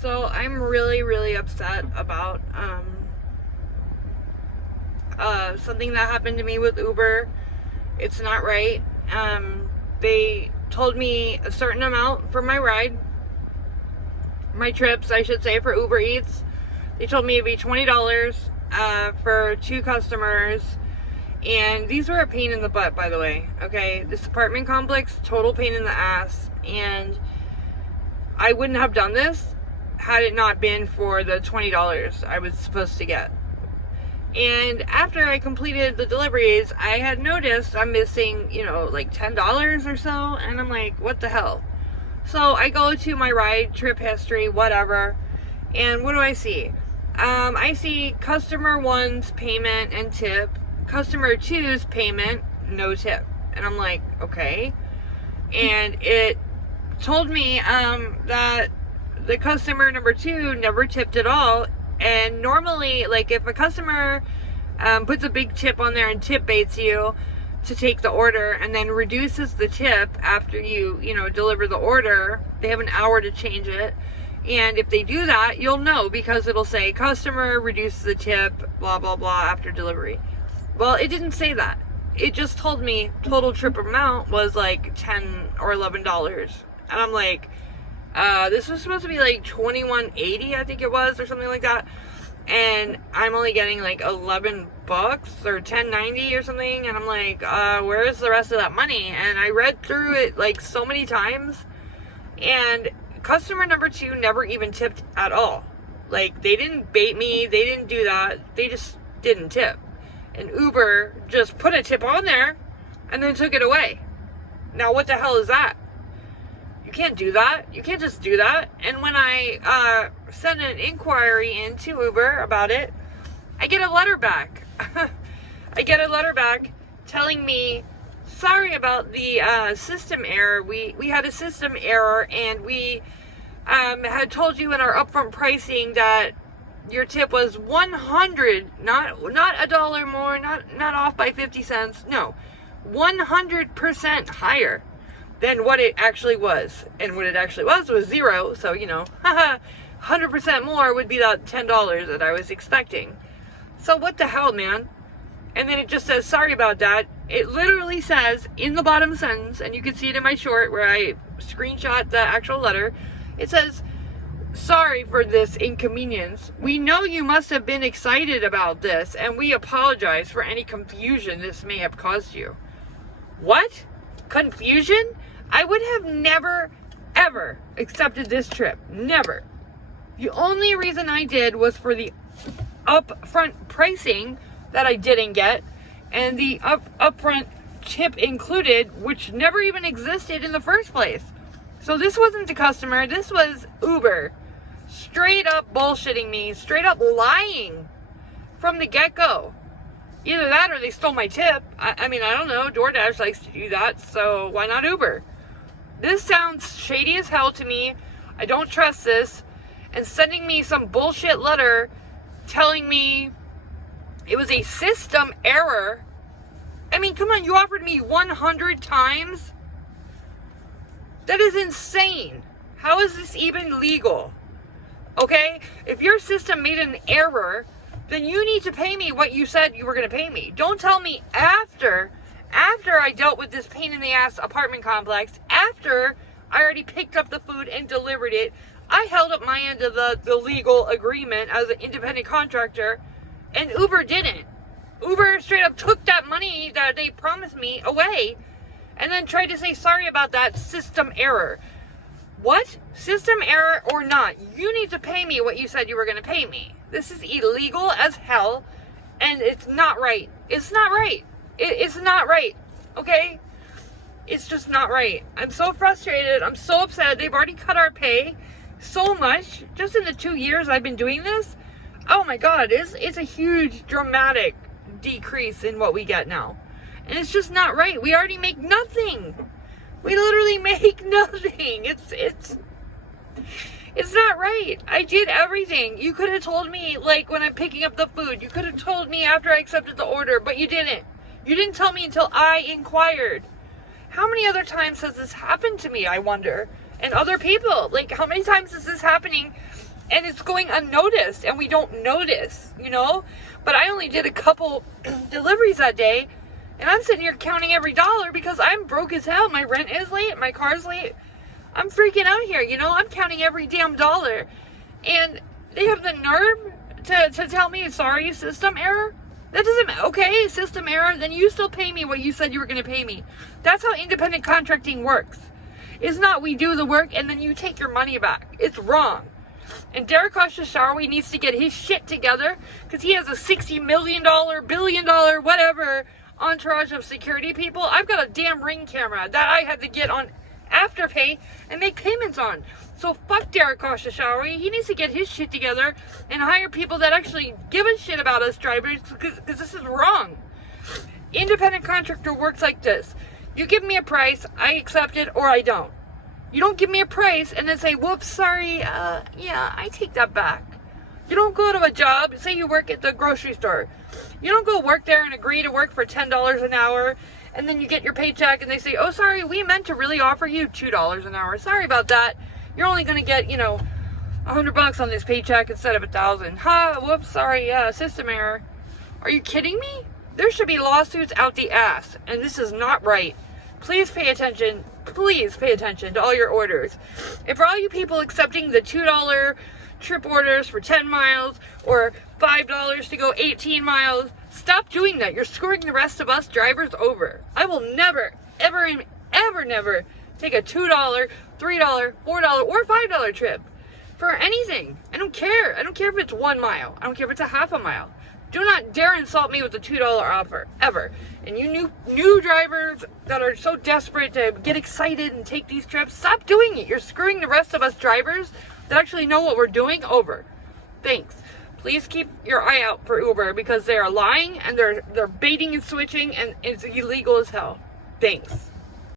So I'm really, really upset about something that happened to me with Uber. It's not right. They told me a certain amount for my ride, my trips, I should say, for Uber Eats. They told me it'd be $20 for 2 customers. And these were a pain in the butt, by the way. Okay, this apartment complex, total pain in the ass. And I wouldn't have done this had it not been for the $20 I was supposed to get. And after I completed the deliveries, I had noticed I'm missing, like $10 or so. And I'm like, what the hell? So I go to my ride, trip history, whatever. And what do I see? I see customer 1's payment and tip, customer 2's payment, no tip. And I'm like, okay. And it told me that the customer number 2 never tipped at all. And normally, like, if a customer puts a big tip on there and tip baits you to take the order and then reduces the tip after you deliver the order, they have an hour to change it. And if they do that, you'll know, because it'll say customer reduces the tip, blah, blah, blah, after delivery. Well, it didn't say that. It just told me total trip amount was like $10 or $11. And I'm like, this was supposed to be like $21.80, I think it was, or something like that. And I'm only getting like $11 or $10.90 or something. And I'm like, where's the rest of that money? And I read through it like so many times. And customer number 2 never even tipped at all. Like, they didn't bait me. They didn't do that. They just didn't tip. And Uber just put a tip on there and then took it away. Now, what the hell is that? You can't do that. You can't just do that. And when I send an inquiry into Uber about it, I get a letter back. I get a letter back telling me, sorry about the system error. We had a system error, and we had told you in our upfront pricing that your tip was 100, not a dollar more, not off by 50 cents. No, 100% higher than what it actually was. And what it actually was 0. So, 100% more would be that $10 that I was expecting. So what the hell, man? And then it just says, sorry about that. It literally says in the bottom sentence, and you can see it in my short where I screenshot the actual letter. It says, sorry for this inconvenience. We know you must have been excited about this, and we apologize for any confusion this may have caused you. What? Confusion? I would have never, ever accepted this trip. Never. The only reason I did was for the upfront pricing that I didn't get, and the upfront tip included, which never even existed in the first place. So this wasn't the customer, this was Uber. Straight up bullshitting me, straight up lying from the get-go. Either that or they stole my tip. I mean, I don't know, DoorDash likes to do that, so why not Uber? This sounds shady as hell to me. I don't trust this. And sending me some bullshit letter telling me it was a system error. I mean, come on, you offered me 100 times? That is insane. How is this even legal? Okay? If your system made an error, then you need to pay me what you said you were going to pay me. Don't tell me after I dealt with this pain in the ass apartment complex, after I already picked up the food and delivered it, I held up my end of the legal agreement as an independent contractor, and Uber didn't. Uber straight up took that money that they promised me away and then tried to say sorry about that system error. What? System error or not, you need to pay me what you said you were going to pay me. This is illegal as hell, and it's not right. It's not right. It's not right, okay? It's just not right. I'm so frustrated. I'm so upset. They've already cut our pay so much just in the 2 years I've been doing this. Oh my God, it's a huge, dramatic decrease in what we get now. And it's just not right. We already make nothing. We literally make nothing. It's not right. I did everything. You could have told me, like, when I'm picking up the food. You could have told me after I accepted the order, but you didn't. You didn't tell me until I inquired. How many other times has this happened to me, I wonder? And other people. Like, how many times is this happening and it's going unnoticed, and we don't notice, you know. But I only did a couple deliveries that day, and I'm sitting here counting every dollar because I'm broke as hell. My rent is late, my car's late. I'm freaking out here, you know. I'm counting every damn dollar, and they have the nerve to tell me, sorry, system error. That doesn't, okay, system error, then you still pay me what you said you were going to pay me. That's how independent contracting works. It's not we do the work and then you take your money back. It's wrong. And Derek Khosrowshahi needs to get his shit together because he has a $60 million, billion dollar, whatever entourage of security people. I've got a damn Ring camera that I had to get on Afterpay and make payments on. So fuck Derek Khosrowshahi. He needs to get his shit together and hire people that actually give a shit about us drivers, because this is wrong. Independent contractor works like this. You give me a price, I accept it or I don't. You don't give me a price and then say, whoops, sorry, yeah, I take that back. You don't go to a job, say you work at the grocery store. You don't go work there and agree to work for $10 an hour, and then you get your paycheck and they say, oh, sorry, we meant to really offer you $2 an hour. Sorry about that. You're only going to get, $100 on this paycheck instead of $1,000. Ha, whoops, sorry, yeah, system error. Are you kidding me? There should be lawsuits out the ass, and this is not right. Please pay attention. Please pay attention to all your orders. And for all you people accepting the $2 trip orders for 10 miles or $5 to go 18 miles, stop doing that. You're screwing the rest of us drivers over. I will never, ever, ever, never take a $2, $3, $4, or $5 trip for anything. I don't care. I don't care if it's 1 mile. I don't care if it's a half a mile. Do not dare insult me with a $2 offer, ever. And you new drivers that are so desperate to get excited and take these trips, stop doing it. You're screwing the rest of us drivers that actually know what we're doing over. Thanks. Please keep your eye out for Uber because they are lying and they're baiting and switching and it's illegal as hell. Thanks.